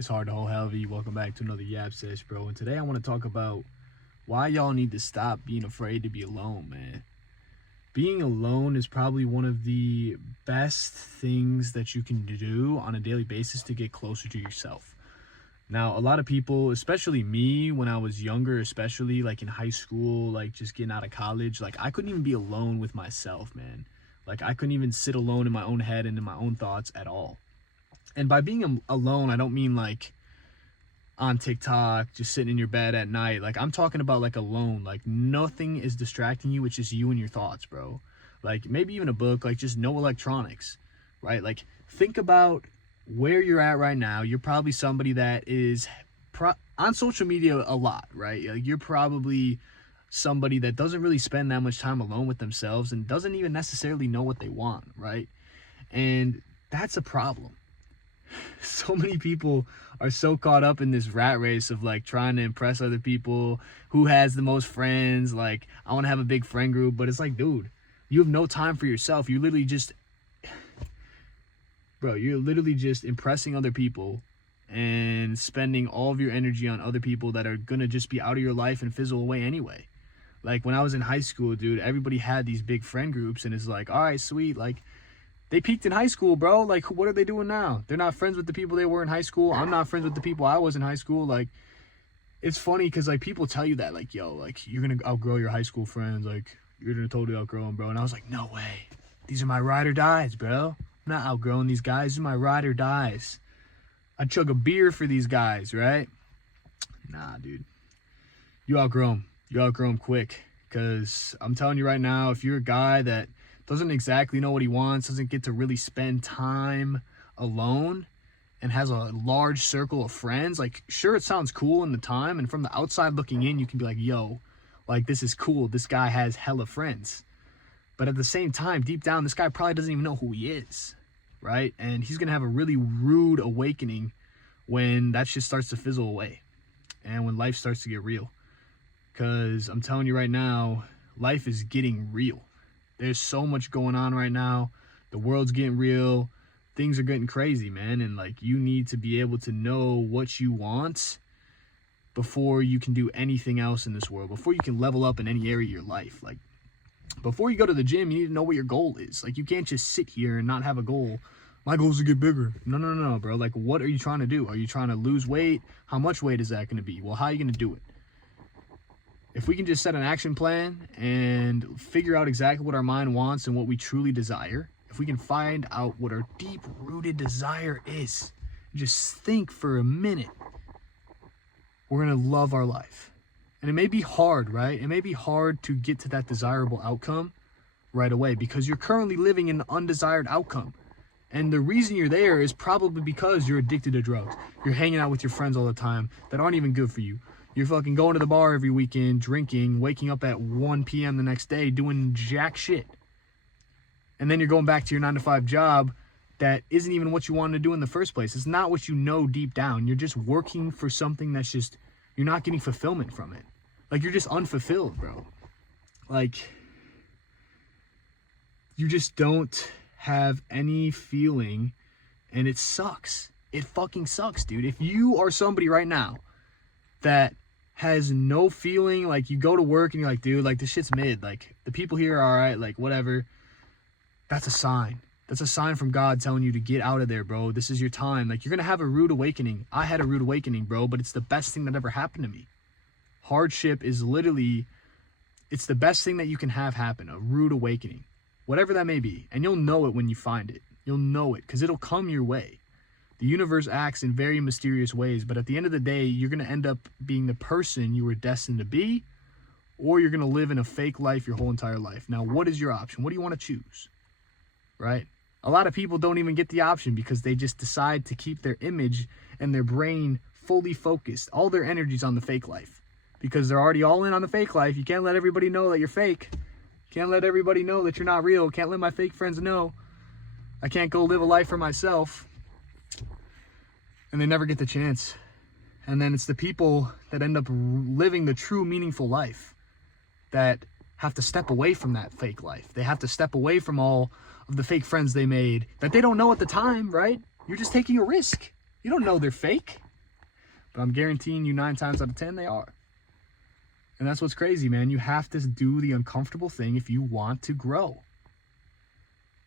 It's hard to hold heavy. Welcome back to another Yap Sesh, bro. And today I want to talk about why y'all need to stop being afraid to be alone, man. Being alone is probably one of the best things that you can do on a daily basis to get closer to yourself. Now, a lot of people, especially me, when I was younger, especially like in high school, like just getting out of college, like I couldn't even be alone with myself, man. Like I couldn't even sit alone in my own head and in my own thoughts at all. And by being alone, I don't mean like on TikTok, just sitting in your bed at night. Like I'm talking about like alone, like nothing is distracting you. It's just you and your thoughts, bro. Like maybe even a book, like just no electronics, right? Like think about where you're at right now. You're probably somebody that is on social media a lot, right? Like you're probably somebody that doesn't really spend that much time alone with themselves and doesn't even necessarily know what they want, right? And that's a problem. So many people are so caught up in this rat race of like trying to impress other people, who has the most friends. Like I want to have a big friend group, but it's like, dude, you have no time for yourself. You're literally just impressing other people and spending all of your energy on other people that are gonna just be out of your life and fizzle away anyway. Like when I was in high school, dude, everybody had these big friend groups, and it's like, all right, sweet, like they peaked in high school, bro. Like, what are they doing now? They're not friends with the people they were in high school. I'm not friends with the people I was in high school. Like, it's funny because, like, people tell you that, like, yo, like, you're going to outgrow your high school friends. Like, you're going to totally outgrow them, bro. And I was like, no way. These are my ride or dies, bro. I'm not outgrowing these guys. These are my ride or dies. I'd chug a beer for these guys, right? Nah, dude. You outgrow them. You outgrow them quick. Because I'm telling you right now, if you're a guy that doesn't exactly know what he wants, doesn't get to really spend time alone, and has a large circle of friends, like, sure, it sounds cool in the time, and from the outside looking in, you can be like, yo, like, this is cool. This guy has hella friends. But at the same time, deep down, this guy probably doesn't even know who he is, right? And he's going to have a really rude awakening when that shit starts to fizzle away and when life starts to get real. Because I'm telling you right now, life is getting real. There's so much going on right now. The world's getting real. Things are getting crazy, man. And like, you need to be able to know what you want before you can do anything else in this world, before you can level up in any area of your life. Like, before you go to the gym, you need to know what your goal is. Like, you can't just sit here and not have a goal. My goal is to get bigger. No, bro. Like, what are you trying to do? Are you trying to lose weight? How much weight is that going to be? Well, how are you going to do it? If we can just set an action plan and figure out exactly what our mind wants and what we truly desire, if we can find out what our deep-rooted desire is, just think for a minute, we're going to love our life. And it may be hard, right? It may be hard to get to that desirable outcome right away because you're currently living in an undesired outcome. And the reason you're there is probably because you're addicted to drugs. You're hanging out with your friends all the time that aren't even good for you. You're fucking going to the bar every weekend, drinking, waking up at 1 p.m. the next day, doing jack shit. And then you're going back to your 9-to-5 job that isn't even what you wanted to do in the first place. It's not what you know deep down. You're just working for something that's just, you're not getting fulfillment from it. Like, you're just unfulfilled, bro. Like, you just don't have any feeling, and it sucks. It fucking sucks, dude. If you are somebody right now that has no feeling, like you go to work and you're like, dude, like this shit's mid, like the people here are all right, like whatever, that's a sign. That's a sign from God telling you to get out of there, bro. This is your time. Like, you're gonna have a rude awakening. I had a rude awakening, bro, but it's the best thing that ever happened to me. Hardship is literally, it's the best thing that you can have happen, a rude awakening, whatever that may be. And you'll know it when you find it. You'll know it because it'll come your way. The universe acts in very mysterious ways, but at the end of the day, you're going to end up being the person you were destined to be, or you're going to live in a fake life your whole entire life. Now, what is your option? What do you want to choose? Right? A lot of people don't even get the option because they just decide to keep their image and their brain fully focused. All their energy's on the fake life because they're already all in on the fake life. You can't let everybody know that you're fake. You can't let everybody know that you're not real. Can't let my fake friends know. I can't go live a life for myself. And they never get the chance. And then it's the people that end up living the true meaningful life that have to step away from that fake life. They have to step away from all of the fake friends they made that they don't know at the time, right? You're just taking a risk. You don't know they're fake. But I'm guaranteeing you 9 times out of 10 they are. And that's what's crazy, man. You have to do the uncomfortable thing if you want to grow.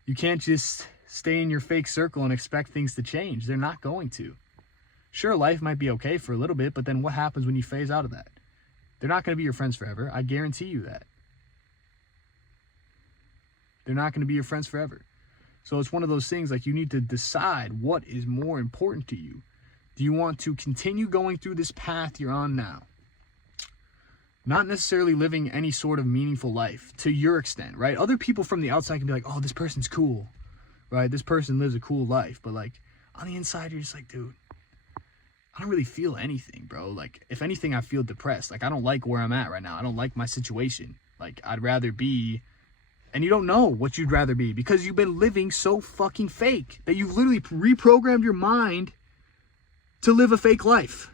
You can't just stay in your fake circle and expect things to change. They're not going to. Sure, life might be okay for a little bit, but then what happens when you phase out of that? They're not going to be your friends forever. I guarantee you that. They're not going to be your friends forever. So it's one of those things, like, you need to decide what is more important to you. Do you want to continue going through this path you're on now? Not necessarily living any sort of meaningful life to your extent, right? Other people from the outside can be like, oh, this person's cool, right? This person lives a cool life. But, like, on the inside, you're just like, dude, I don't really feel anything, bro. Like, if anything, I feel depressed. Like, I don't like where I'm at right now. I don't like my situation. Like, I'd rather be... And you don't know what you'd rather be because you've been living so fucking fake that you've literally reprogrammed your mind to live a fake life.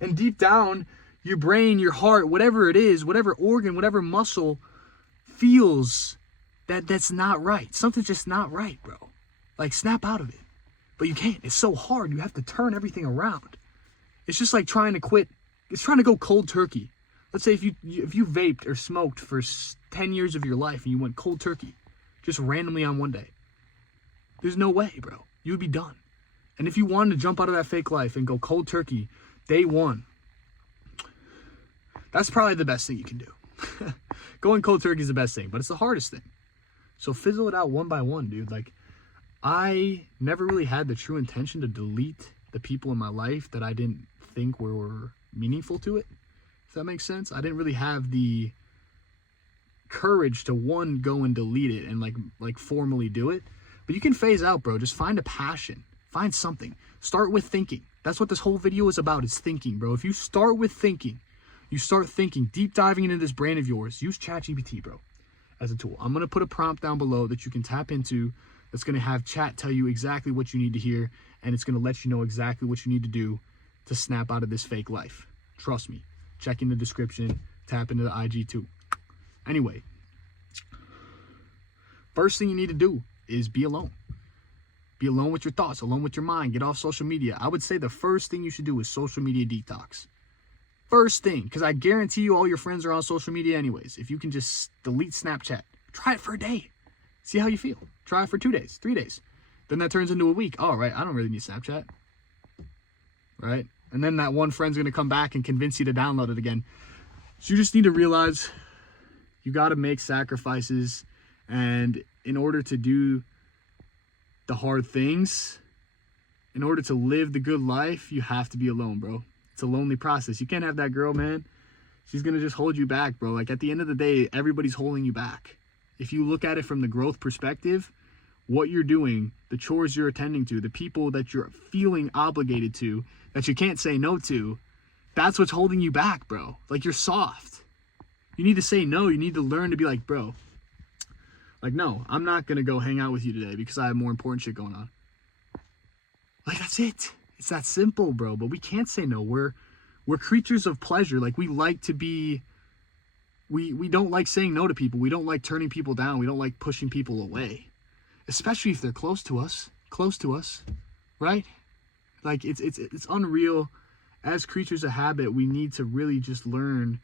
And deep down, your brain, your heart, whatever it is, whatever organ, whatever muscle feels that that's not right. Something's just not right, bro. Like, snap out of it. But you can't. It's so hard. You have to turn everything around. It's just like trying to quit. It's trying to go cold turkey. Let's say if you vaped or smoked for 10 years of your life and you went cold turkey, just randomly on one day. There's no way, bro. You would be done. And if you wanted to jump out of that fake life and go cold turkey, day one, that's probably the best thing you can do. Going cold turkey is the best thing, but it's the hardest thing. So fizzle it out one by one, dude. Like, I never really had the true intention to delete the people in my life that I didn't think were meaningful to it. If that makes sense. I didn't really have the courage to, one, go and delete it and like formally do it. But you can phase out, bro. Just find a passion. Find something. Start with thinking. That's what this whole video is about, is thinking, bro. If you start with thinking, you start thinking, deep diving into this brain of yours, use ChatGPT, bro, as a tool. I'm going to put a prompt down below that you can tap into that's going to have chat tell you exactly what you need to hear, and it's going to let you know exactly what you need to do to snap out of this fake life. Trust me. Check in the description. Tap into the IG too. Anyway, first thing you need to do is be alone. Be alone with your thoughts, alone with your mind. Get off social media. I would say the first thing you should do is social media detox. First thing, because I guarantee you all your friends are on social media anyways. If you can just delete Snapchat, try it for a day. See how you feel. Try it for 2 days, 3 days. Then that turns into a week. Oh, right, I don't really need Snapchat. Right? And then that one friend's going to come back and convince you to download it again. So you just need to realize you got to make sacrifices. And in order to do the hard things, in order to live the good life, you have to be alone, bro. It's a lonely process. You can't have that girl, man. She's going to just hold you back, bro. Like, at the end of the day, everybody's holding you back. If you look at it from the growth perspective, what you're doing, the chores you're attending to, the people that you're feeling obligated to, that you can't say no to, that's what's holding you back, bro. Like, you're soft. You need to say no. You need to learn to be like, bro, like, no, I'm not going to go hang out with you today because I have more important shit going on. Like, that's it. It's that simple, bro. But we can't say no. We're creatures of pleasure. Like, we like to be, we don't like saying no to people. We don't like turning people down. We don't like pushing people away. Especially if they're close to us, right? Like, it's unreal. As creatures of habit, we need to really just learn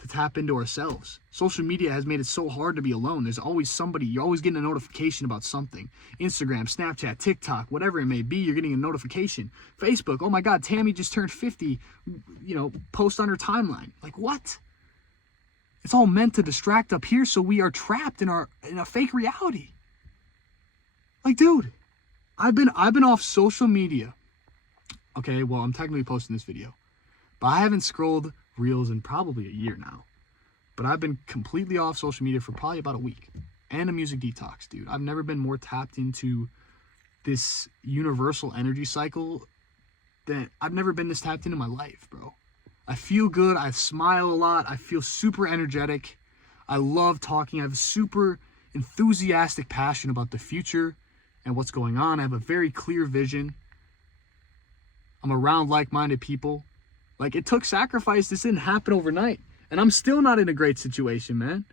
to tap into ourselves. Social media has made it so hard to be alone. There's always somebody. You're always getting a notification about something. Instagram, Snapchat, TikTok, whatever it may be, you're getting a notification. Facebook, oh my God, Tammy just turned 50, post on her timeline. Like, what? It's all meant to distract up here, so we are trapped in a fake reality. Like, dude, I've been off social media. Okay, well, I'm technically posting this video, but I haven't scrolled Reels in probably a year now. But I've been completely off social media for probably about a week. And a music detox, dude. I've never been more tapped into this universal energy cycle that I've never been this tapped into my life, bro. I feel good. I smile a lot. I feel super energetic. I love talking. I have a super enthusiastic passion about the future and what's going on. I have a very clear vision. I'm around like-minded people. Like, it took sacrifice. This didn't happen overnight. And I'm still not in a great situation, man.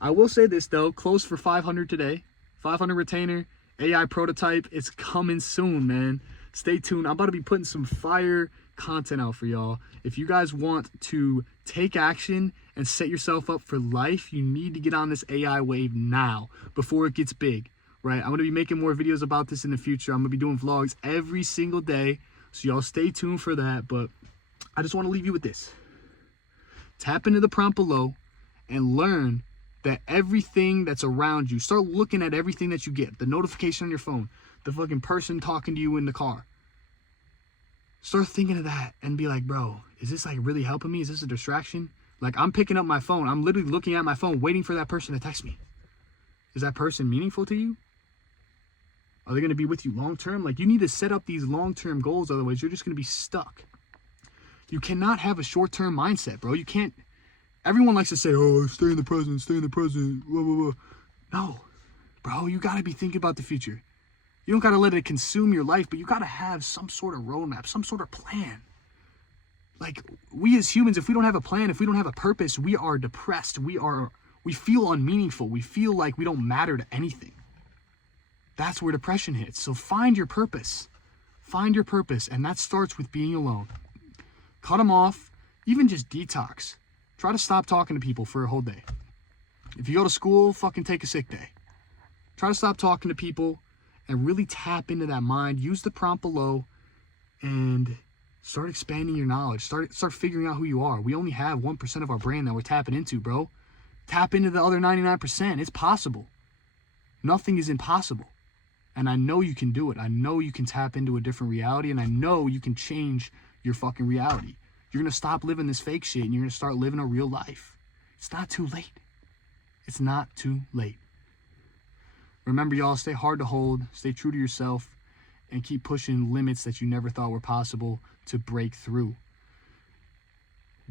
I will say this, though. Close for 500 today. 500 retainer. AI prototype. It's coming soon, man. Stay tuned. I'm about to be putting some fire content out for y'all. If you guys want to take action and set yourself up for life, you need to get on this AI wave now before it gets big, right? I'm going to be making more videos about this in the future. I'm going to be doing vlogs every single day, so y'all stay tuned for that. But I just want to leave you with this. Tap into the prompt below and learn that everything that's around you, start looking at everything that you get, the notification on your phone, the fucking person talking to you in the car. Start thinking of that and be like, bro, is this like really helping me? Is this a distraction? Like, I'm picking up my phone. I'm literally looking at my phone, waiting for that person to text me. Is that person meaningful to you? Are they going to be with you long term? Like, you need to set up these long-term goals. Otherwise, you're just going to be stuck. You cannot have a short-term mindset, bro. You can't. Everyone likes to say, oh, stay in the present, blah, blah, blah. No, bro, you got to be thinking about the future. You don't got to let it consume your life, but you got to have some sort of roadmap, some sort of plan. Like, we as humans, if we don't have a plan, if we don't have a purpose, we are depressed. We feel unmeaningful. We feel like we don't matter to anything. That's where depression hits. So find your purpose. Find your purpose, and that starts with being alone. Cut them off, even just detox. Try to stop talking to people for a whole day. If you go to school, fucking take a sick day. Try to stop talking to people and really tap into that mind. Use the prompt below and start expanding your knowledge. Start figuring out who you are. We only have 1% of our brain that we're tapping into, bro. Tap into the other 99%. It's possible. Nothing is impossible. And I know you can do it. I know you can tap into a different reality, and I know you can change your fucking reality. You're going to stop living this fake shit, and you're going to start living a real life. It's not too late. It's not too late. Remember, y'all, stay hard to hold, stay true to yourself, and keep pushing limits that you never thought were possible to break through.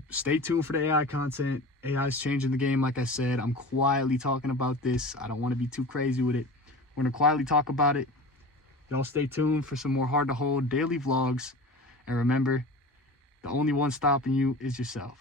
Stay tuned for the AI content. AI is changing the game, like I said. I'm quietly talking about this. I don't want to be too crazy with it. We're going to quietly talk about it. Y'all stay tuned for some more hard to hold daily vlogs. And remember, the only one stopping you is yourself.